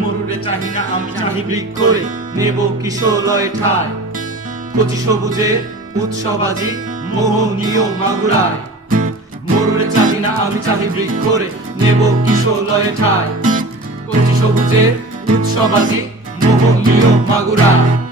মরুরে চাহি না আমি, চাহি বৃক্ষরে নেব কিশোরলয়ে ঠায়। কচি সবুজে উৎসবাজি মোহনীয় মাগুরায়। মরুরে চাহি না আমি, চাহি বৃক্ষরে নেব কিশোরলয়ে ঠায়। কচি সবুজে উৎসবাজি মোহনীয় মাগুরায়।